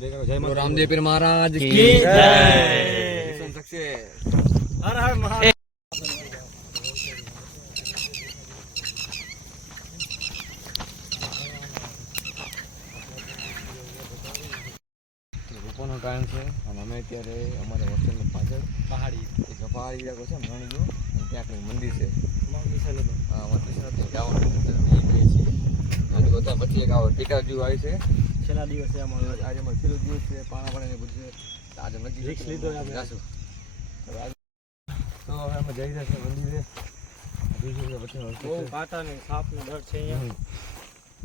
जय रामदेव पीर महाराज की जय। Mission success. हर हर महादेव। બપોરનો ટાઈમ છે અને અમે અત્યારે અમારે હોસ્ટેલની પાછળ પહાડી ઇલાકો છે મણિયો અને ત્યાં કંઈક મંદિર છે. હા મંદિર છે ત્યાં જવાનું જઈએ છીએ. અને બધા પછી એક આવો ટીકા જેવું આવી છે. છેલ્લા દિવસે અમારો આજે અમારો છેલ્લો દિવસ છે. પાણા પાણીને બધું છે. આજે નક્કી રિસ્ક લીધો આપણે. જાશું. તો હવે અમે જઈ રહ્યા છીએ મંદિરે. બહુ કાંટા ને સાપ ને ડર છે અહીંયા.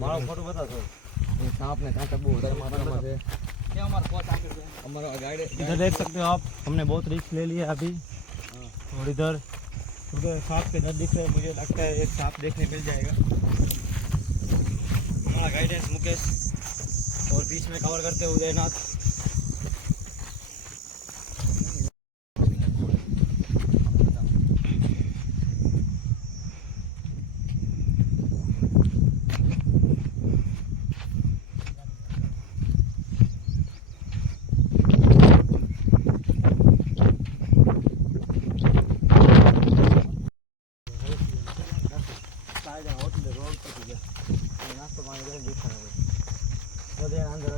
મારો ફોટો બતાવો. सांप ने कांटा बहुत વધારે मात्रा में है. हमारा पहुंच आके हमारा गाइड इधर देख सकते हो आप, हमने बहुत रिस्क ले लिया अभी. और इधर उधर सांप के डर दिख रहे हैं. मुझे लगता है एक सांप देखने मिल जाएगा. हमारा गाइडेंस मुकेश और बीच में कवर करते हुए उदयनाथ. नाश्ता पानी देखा अंदर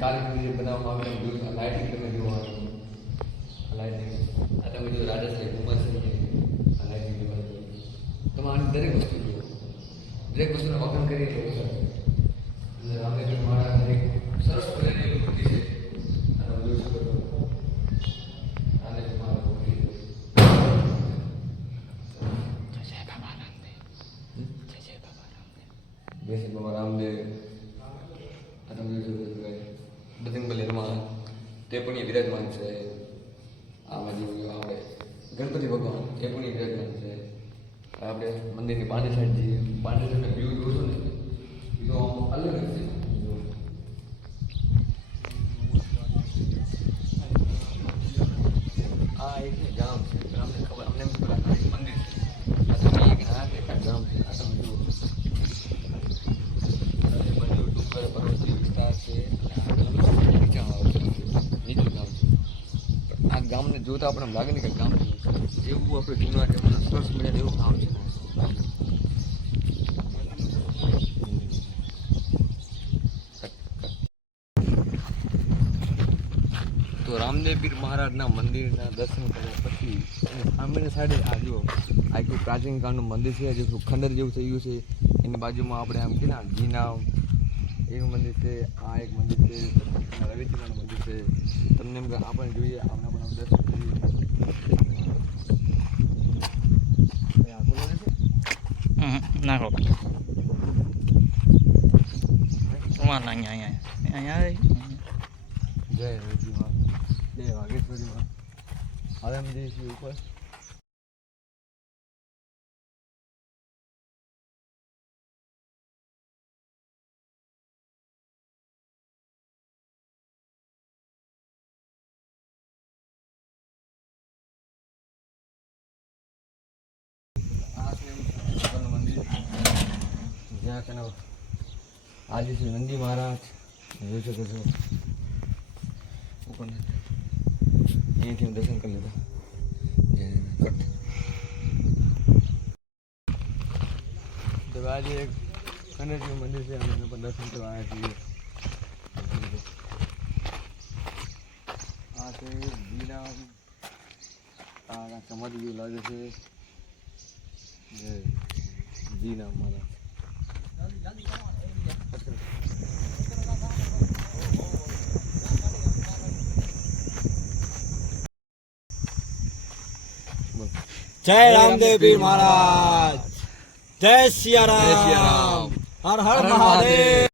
કારીગરી બનાવવામાં આવે લાઇટિંગ તમે જોવાનું લાઇટિંગ આ તમે જો રાજસ્થાન ઘુમસ છે લાઇટિંગ તમે આની દરેક વસ્તુ જુઓ દરેક વસ્તુનો વખાણ કરીએ તો એટલે રામદેવ મહારાજ એક સરસ મજાની મૂર્તિ છે અને જોઈ શકો છો રામદેવ મહારાજ મૂર્તિ જય બાબા રામદેવ જય બાબા રામદેવ જય બાબા રામદેવ આ તમે જોઈ શકો છો બજરંગબલીમાં તે પણ એ વિરાજમાન છે. આમાં જોયું આપણે ગણપતિ ભગવાન એ પણ એ વિરાજમાન છે. આપણે મંદિરની પાણી સાઈડ જઈએ પાણી સાઈડનો વ્યૂ જોશો ને એ તો અલગ જ છે. આ એક ગામ છે ગામને ખબર અમને એમ ખબર મંદિર છે આ તમે એક ગામ છે આ તમે જુઓ ડુંગર પર્વતીય વિસ્તાર છે. આ ગામને જોતા આપણે એમ લાગે ને કે ગામ જેવું આપણે જૂના જમાના સરસ મજાનું એવું ગામ છે. તો રામદેવ પીર મહારાજના મંદિરના દર્શન કર્યા પછી સામેની સાઈડે આ જો આ એક પ્રાચીન કાળનું મંદિર છે જે ખંડર જેવું થઈ ગયું છે. એની બાજુમાં આપણે આમ કે ના જીનાવ એક મંદિર છે. આ એક મંદિર છે રવિચંદ્રનું મંદિર છે. તમને એમ કે આપણે જોઈએ આપણા પણ દર્શન કરીએ નાખો અહીંયા જય રવિમાં જય વાઘેશ્વરીમાં હવે અમે જઈએ છીએ ઉપર. ત્યાં કને આદિ શ્રી નંદી મહારાજ જોઈ શકો છો ઉપરના અહીંયાથી હું દર્શન કરી લીધા જય કટ આજે એક ગણેશનું મંદિર છે અમે પણ દર્શન કરવા આવ્યા છીએ આ છે જીના આ સમાધિ જેવું લાગે છે જય જીના મહારાજ જય રામદેવ પીર મહારાજ, જય સિયા રામ, હર હર મહાદેવ।